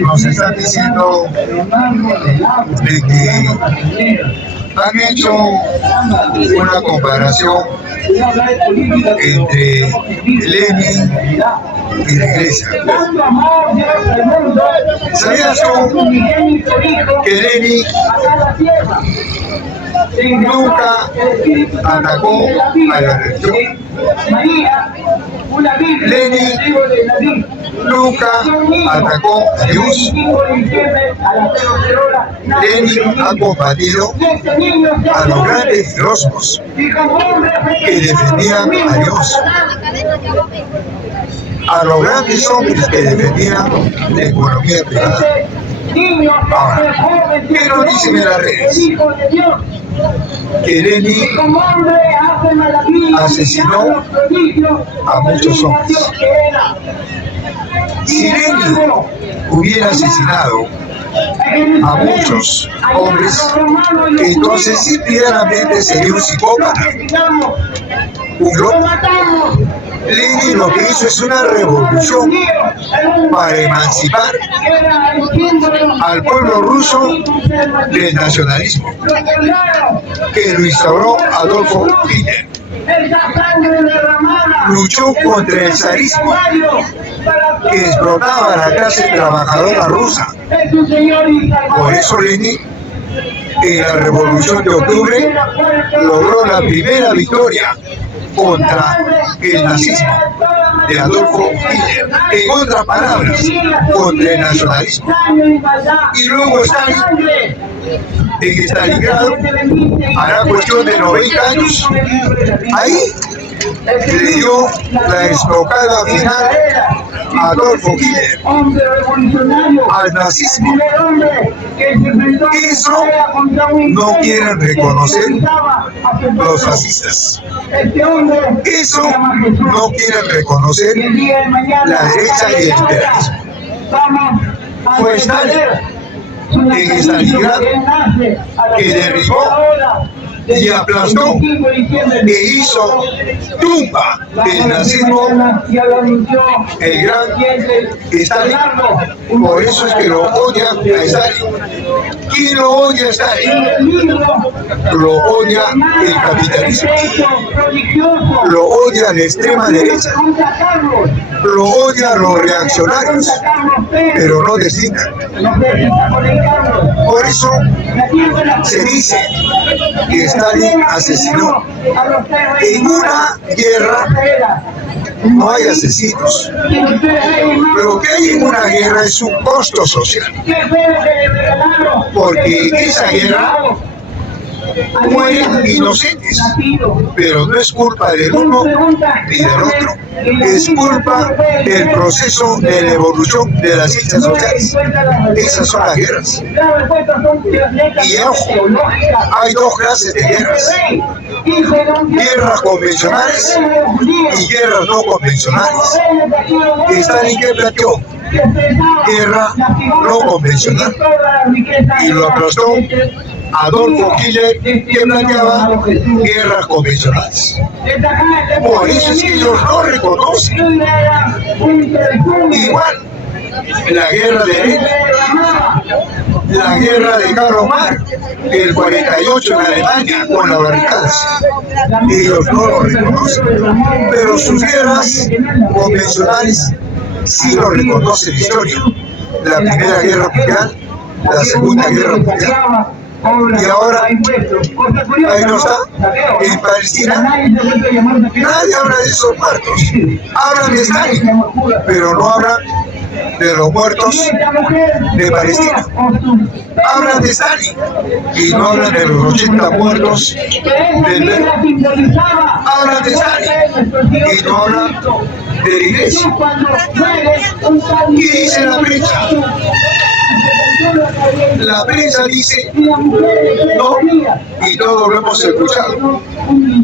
nos están diciendo de que han hecho una comparación entre Lenin y la iglesia. ¿Sabías tú que Lenin nunca atacó a la religión? Lenin nunca atacó a Dios. Lenin ha combatido a los grandes filósofos que defendían a Dios, a los grandes hombres que defendían la economía privada. Ahora, ¿qué nos dicen en las redes? Que Lenin asesinó a muchos hombres. Si Lenin hubiera asesinado a muchos hombres, entonces simplemente sería un psicópata, un loco. Lenin lo que hizo es una revolución para emancipar al pueblo ruso del nacionalismo, que lo instauró Adolfo Hitler. Luchó contra el zarismo que explotaba a la clase trabajadora rusa. Por eso Lenin, en la Revolución de Octubre, logró la primera victoria contra el nazismo de Adolfo Hitler, en otras palabras, contra el nacionalismo. Y luego Stalin, en Stalingrado, hará cuestión de 90 años, ahí le dio la estocada final a Adolfo Hitler, al nazismo. Eso no quieren reconocer los fascistas. Eso no quieren reconocer la derecha y el liberalismo. Fue Stalin en Stalingrado que derribó y aplastó e hizo tumba del nazismo el gran Stalin. Por eso es que lo odia a Stalin. ¿Quién lo odia a Stalin? Lo odia el capitalismo, lo odia la extrema derecha, lo odia a los reaccionarios, pero no designan. Por eso se dice que Stalin asesinó. En una guerra no hay asesinos. Lo que hay en una guerra es un costo social. Porque en esa guerra mueren inocentes, pero no es culpa del uno ni del otro, es culpa del proceso de la evolución de las ciencias sociales. Esas son las guerras. Y ojo, hay dos clases de guerras: guerras convencionales y guerras no convencionales. ¿Stalin qué planteó? Guerra no convencional, y lo aplastó Adolfo Hitler, que planteaba guerras convencionales. Por eso es que ellos no reconocen. Igual, la guerra de Lenin, la guerra de Karl Marx, el 48 en Alemania con las barricadas, ellos no lo reconocen. Pero sus guerras convencionales sí lo reconoce la historia. La Primera Guerra Mundial, la Segunda Guerra Mundial. Y ahora, ahí no está, en Palestina, nadie habla de esos muertos. Hablan de Stalin, pero no hablan de los muertos de Palestina. Hablan de Stalin y no hablan de los 80 muertos del Perú. Hablan de Stalin y no hablan de la iglesia. ¿Qué dice la prensa? La prensa dice no, y todos lo hemos escuchado.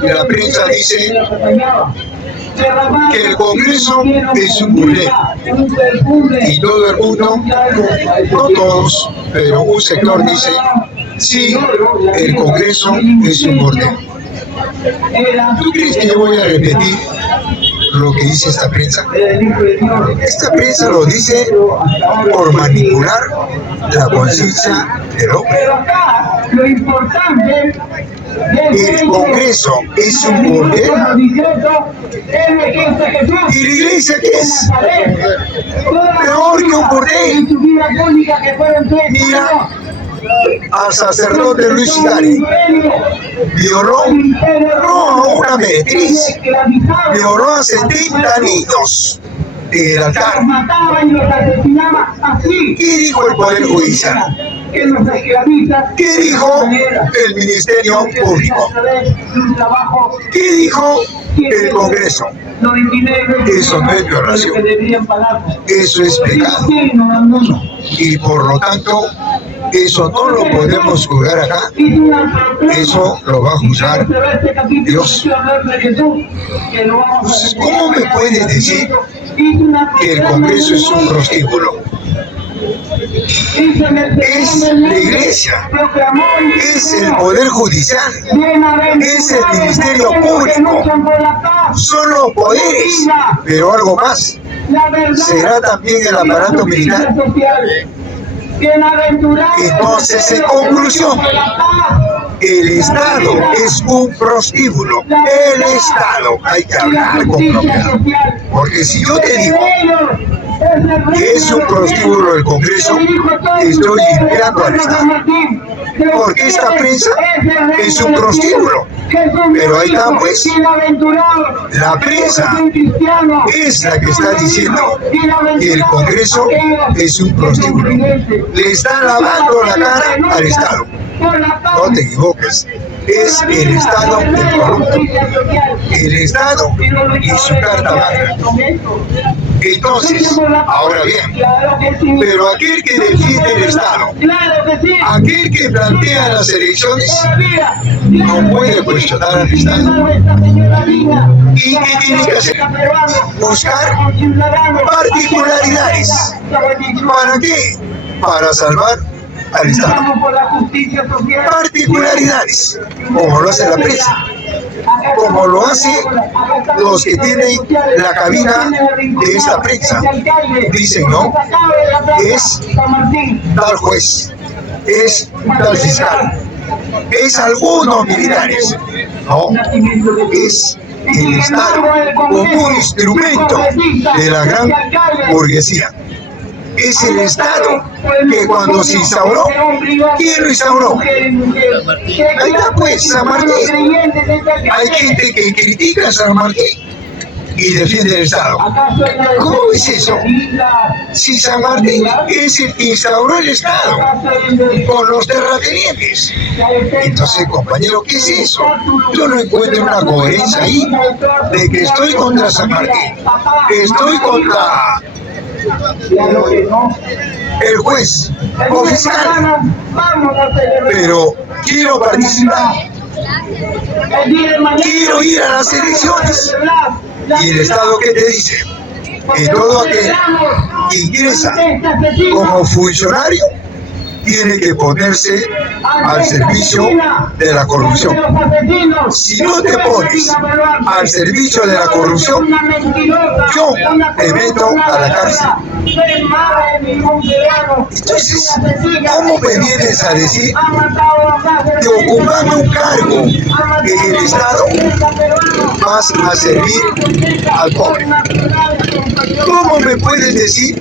La prensa dice que el Congreso es un burdel, y todo el mundo, no todos, pero un sector dice sí, el Congreso es un burdel. ¿Tú crees que yo voy a repetir lo que dice esta prensa? Esta prensa lo dice por manipular la conciencia del hombre. Lo importante, el Congreso es un poder. ¿Y la iglesia qué es? Peor que un bordel. Mira al sacerdote Luis Hidalgo. Violó no a una meretriz, violó a 70 niños en el altar. ¿Qué dijo el Poder Judicial? ¿Qué dijo el Ministerio Público? ¿Qué dijo el Congreso? Eso no es violación, eso es pecado. Y por lo tanto, eso no lo podemos juzgar acá, eso lo va a juzgar Dios. Entonces, ¿cómo me puedes decir que el Congreso es un prostíbulo? Es la iglesia, es el Poder Judicial, es el Ministerio Público, son los poderes, pero algo más, será también el aparato militar. Entonces, en conclusión, el Estado es un prostíbulo. El Estado, hay que hablar con propiedad. Porque si yo te digo que es un prostíbulo del Congreso, estoy limpiando al Estado. Porque esta prensa es un prostíbulo. Pero ahí está, pues, la prensa es la que está diciendo que el Congreso es un prostíbulo. Le están lavando la cara al Estado. No te equivoques, es el Estado del corrupto. El Estado y su carta magna. Entonces, ahora bien, pero aquel que defiende el Estado, aquel que plantea las elecciones, no puede cuestionar al Estado. ¿Y qué tiene que hacer? Buscar particularidades. ¿Para qué? Para salvar al Estado. Particularidades, como lo hace la prensa, como lo hacen los que tienen la cabina de esta prensa. Dicen, no, es tal juez, es tal fiscal, es algunos militares. No, es el Estado como un instrumento de la gran burguesía. Es el Estado que cuando se instauró, ¿quién lo instauró? Ahí está, pues, San Martín. Hay gente que critica a San Martín y defiende el Estado. ¿Cómo es eso? Si San Martín es el que instauró el Estado con los terratenientes. Entonces, compañero, ¿qué es eso? Yo no encuentro una coherencia ahí de que estoy contra San Martín, que estoy contra el juez o fiscal, pero quiero participar, quiero ir a las elecciones. Y el Estado, ¿qué te dice? Que todo aquel que ingresa como funcionario tiene que ponerse al servicio de la corrupción. Si no te pones al servicio de la corrupción, yo te meto a la cárcel. Entonces, ¿cómo me vienes a decir que ocupando un cargo en el Estado vas a servir al pobre? ¿Cómo me puedes decir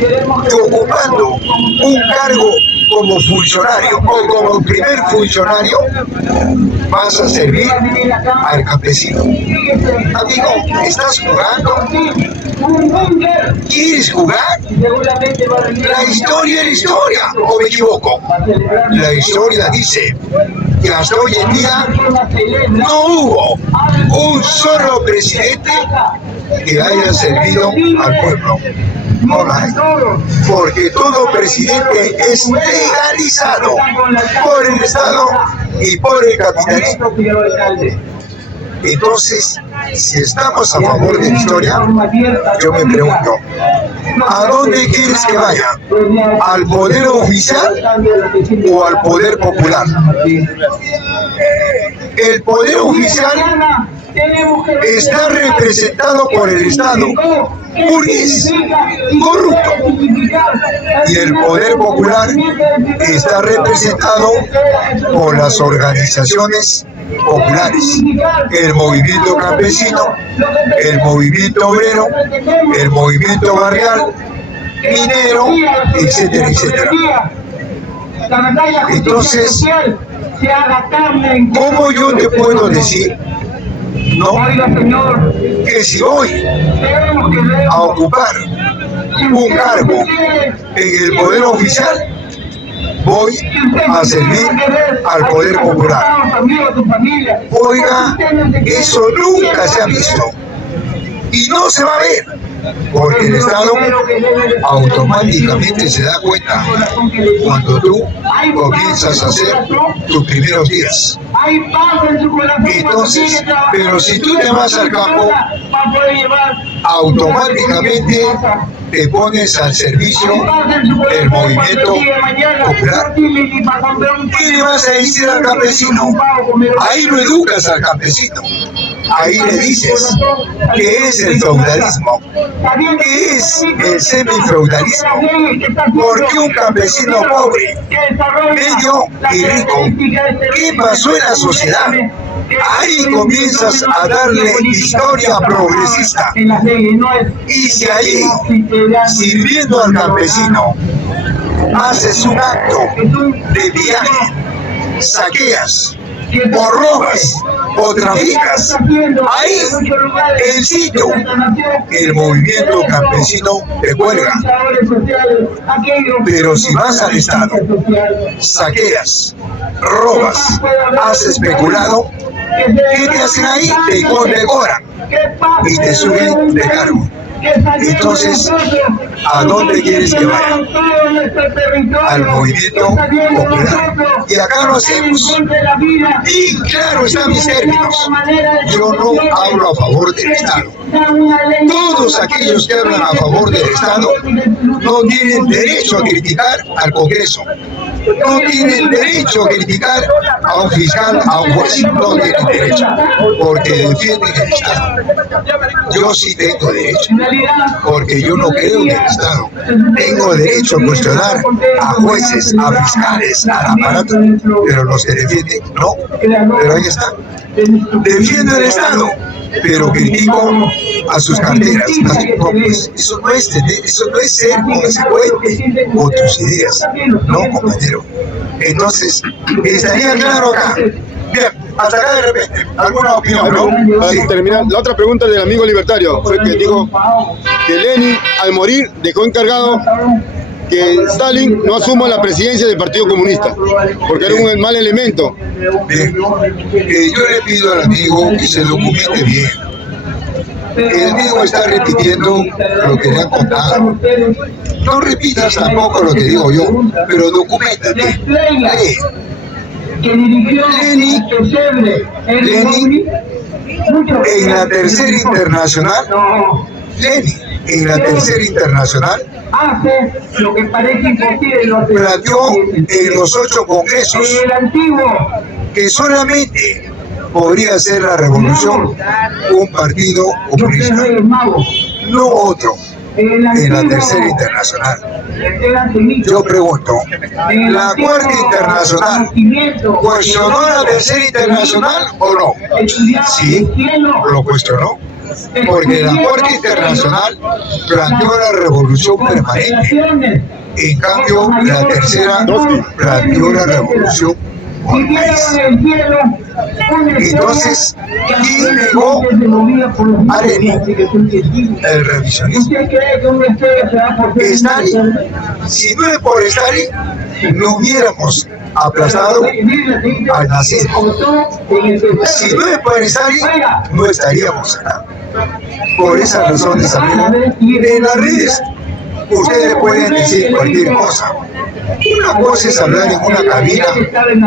que ocupando un cargo como funcionario o como primer funcionario vas a servir al campesino? Amigo, ¿estás jugando? ¿Quieres jugar? La historia es la historia, ¿o me equivoco? La historia dice que hasta hoy en día no hubo un solo presidente que haya servido al pueblo. No la hay, porque todo presidente es legalizado por el Estado y por el capitalismo. Entonces, si estamos a favor de la historia, yo me pregunto, ¿A dónde quieres que vaya? ¿Al poder oficial o al poder popular? El poder oficial está representado por el Estado, burgués, corrupto, y el poder popular está representado por las organizaciones populares, el movimiento campesino, el movimiento obrero, el movimiento barrial, minero, etcétera, etcétera. Entonces, ¿cómo yo te puedo decir, no, que si voy a ocupar un cargo en el poder oficial, voy a servir al poder popular? Oiga, eso nunca se ha visto y no se va a ver, porque el Estado automáticamente se da cuenta cuando tú comienzas a hacer tus primeros días. Entonces, pero si tú te vas al campo, automáticamente te pones al servicio del movimiento popular. ¿Qué le vas a decir al campesino? Ahí no educas al campesino. Ahí le dices qué es el feudalismo, qué es el semifeudalismo, por qué un campesino pobre, medio y rico, qué pasó en la sociedad. Ahí comienzas a darle historia progresista. Y si ahí, sirviendo al campesino, haces un acto de viaje, saqueas, o robas, o traficas, ahí, en sitio, el movimiento campesino te cuelga. Pero si vas al Estado, saqueas, robas, has especulado, ¿qué te hacen ahí? Te condecoran y te suben de cargo. Entonces, ¿a dónde quieres que vaya? Al movimiento popular. Y acá lo hacemos. Y claro están mis términos. Yo no hablo a favor del Estado. Todos aquellos que hablan a favor del Estado no tienen derecho a criticar al Congreso. No tienen derecho a criticar a un fiscal, a un juez. No tienen derecho. Porque defienden el Estado. Yo sí tengo derecho. Porque yo no creo en el Estado. Tengo derecho a cuestionar a jueces, a fiscales, al aparato, pero los que defienden, no. Pero ahí está. Defiendo el Estado, pero critico a sus carteras. No, pues, eso no es ser consecuente con tus ideas. No, compañero. Entonces, estaría claro acá. Bien, hasta acá de repente, ¿alguna opinión, no? Para terminar, la otra pregunta del amigo libertario fue que dijo que Lenin, al morir, dejó encargado que Stalin no asuma la presidencia del Partido Comunista, porque era un mal elemento. Bien, yo le pido al amigo que se documente bien. El amigo está repitiendo lo que le han contado. No repitas tampoco lo que digo yo, pero documéntate. Lee. Lenin en la Tercera Internacional, en la Tercera Internacional, planteó en los 8 congresos que solamente podría ser la revolución un partido comunista, no otro. En la Tercera Internacional. Yo pregunto, ¿la Cuarta Internacional cuestionó la Tercera Internacional o no? Sí, lo cuestionó. Porque la Cuarta Internacional planteó la revolución permanente. En cambio, la Tercera planteó la revolución por país. Entonces, ¿quién negó a Lenin? El revisionismo. Stalin. Si no es por Stalin, no hubiéramos aplastado al nazismo. Si no es por Stalin, no estaríamos acá. Por esas razones, amigos, en las redes ustedes pueden decir cualquier cosa. Una cosa es hablar en una cabina,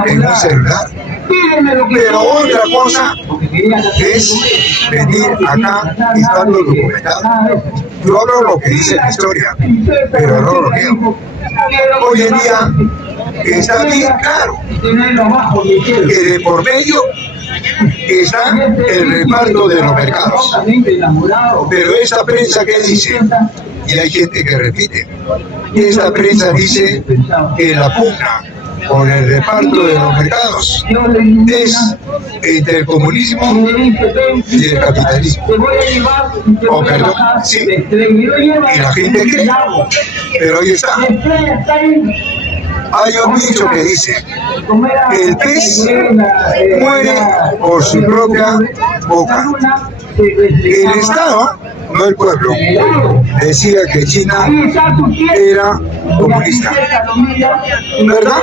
en un celular, Pídeme lo que Pero otra cosa es venir acá estando documentado. Yo hablo lo que dice la historia, pero no lo niego. Hoy en día está bien claro que de por medio está el reparto de los mercados. Pero esta prensa que dice, y hay gente que repite, esta prensa dice que la pugna con el reparto de los mercados es entre el comunismo y el capitalismo. Oh, perdón, sí. Y la gente cree, pero ahí está. Hay un dicho que dice que el pez muere por su propia boca. El Estado, no el pueblo, decía que China era comunista. ¿Verdad?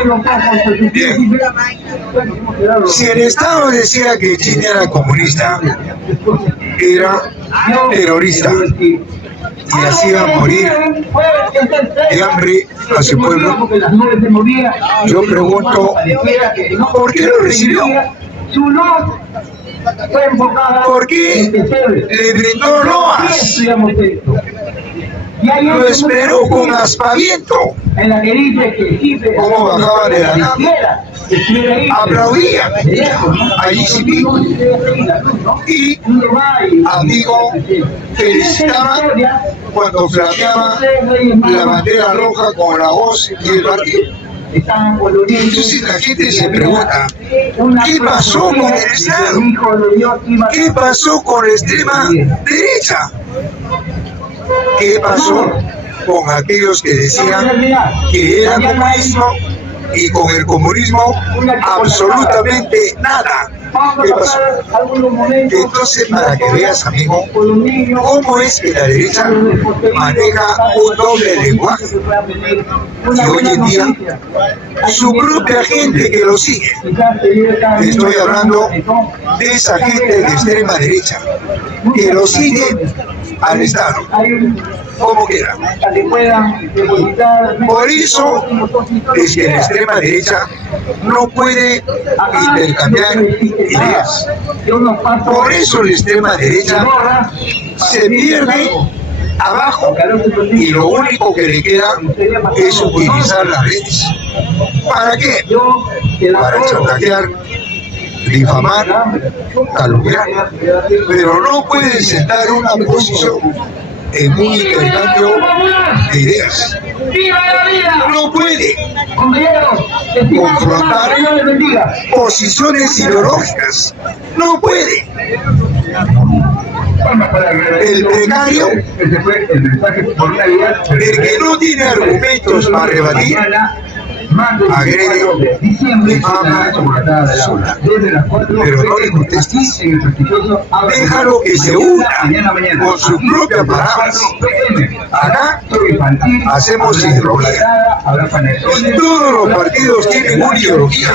Bien. Si el Estado decía que China era comunista, era terrorista y hacía morir de hambre a su pueblo. Yo pregunto, ¿por qué lo recibió? ¿Por qué le brindó loas? Lo esperó con aspaviento. Como bajaba de la nave, aplaudían allí sí mismo. Y amigo felicitaba cuando flameaba la bandera roja con la voz y el partido. Entonces la gente se pregunta, ¿qué pasó con el Estado? ¿Qué pasó con la extrema derecha? ¿Qué pasó con aquellos que decían que era comunismo y con el comunismo absolutamente nada? ¿Qué pasó? Entonces, para que veas, amigo, cómo es que la derecha maneja un doble lenguaje. Y hoy en día, su propia gente que lo sigue, estoy hablando de esa gente de extrema derecha, que lo sigue al Estado, como quiera. Por eso es que la extrema derecha no puede intercambiar ideas. Por eso la extrema derecha se pierde abajo y lo único que le queda es utilizar las redes. ¿Para qué? Para chantajear, difamar, calumniar, pero no pueden sentar una posición en un intercambio de ideas. No puede confrontar posiciones ideológicas. No puede. El precario, el que no tiene argumentos para rebatir, agrede, difama, sola. Pero no le contestes. Déjalo que se una con sus propias palabras. Acá hacemos ideología. Y todos los partidos tienen una ideología.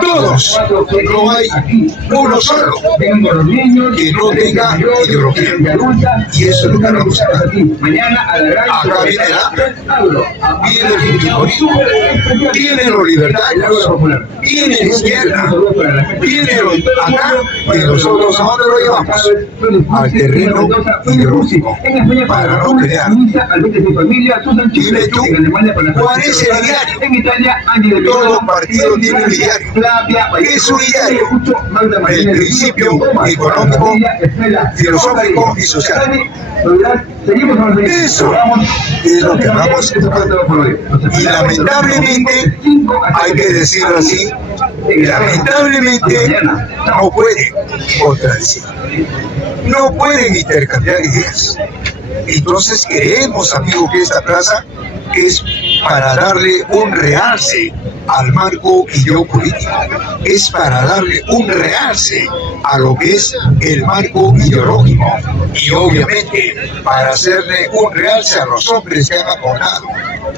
Todos. No hay uno solo que no tenga ideología. Y eso es lo que hablamos acá. Acá viene el hambre, viene el fujimorismo, vienen los libertarios, viene la izquierda, viene acá, y nosotros ¿a dónde lo llevamos? Al terreno ideológico, para no crear. Dime tú, ¿cuál es el diario? Todos los partidos tienen un diario. ¿Qué es un diario? El principio económico, filosófico y social. Eso es lo que vamos a. Y lamentablemente, hay que decirlo así, lamentablemente no pueden contradecir, no pueden intercambiar ideas. Entonces creemos, amigo, que esta plaza es para darle un realce al marco ideopolítico, es para darle un realce a lo que es el marco ideológico y obviamente para hacerle un realce a los hombres que han acordado,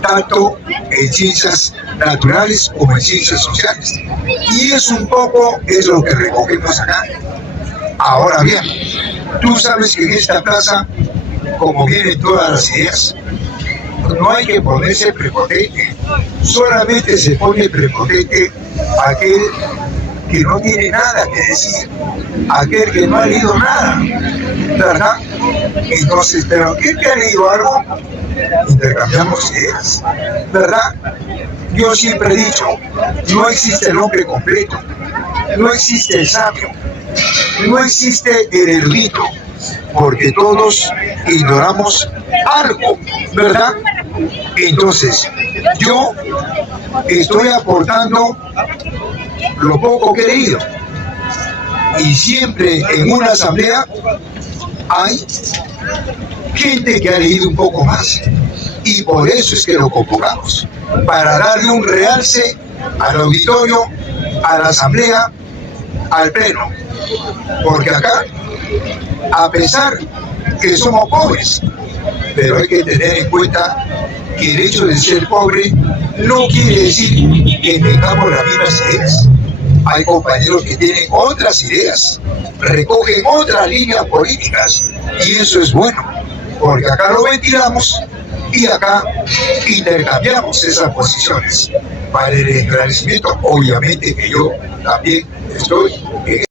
tanto en ciencias naturales como en ciencias sociales. Y es un poco es lo que recogemos acá. Ahora bien, tú sabes que en esta plaza, como vienen todas las ideas, no hay que ponerse prepotente, solamente se pone prepotente aquel que no tiene nada que decir, aquel que no ha leído nada, ¿verdad? Entonces, pero aquel que ha leído algo, intercambiamos ideas, ¿verdad? Yo siempre he dicho, no existe el hombre completo, no existe el sabio, no existe el erudito, porque todos ignoramos algo, ¿verdad? Entonces, yo estoy aportando lo poco que he leído, y siempre en una asamblea hay gente que ha leído un poco más, y por eso es que lo convocamos, para darle un realce al auditorio, a la asamblea, al pleno, porque acá, a pesar que somos pobres, pero hay que tener en cuenta que el hecho de ser pobre no quiere decir que tengamos las mismas ideas. Hay compañeros que tienen otras ideas, recogen otras líneas políticas, y eso es bueno, porque acá lo ventilamos y acá intercambiamos esas posiciones para el esclarecimiento. Obviamente que yo también estoy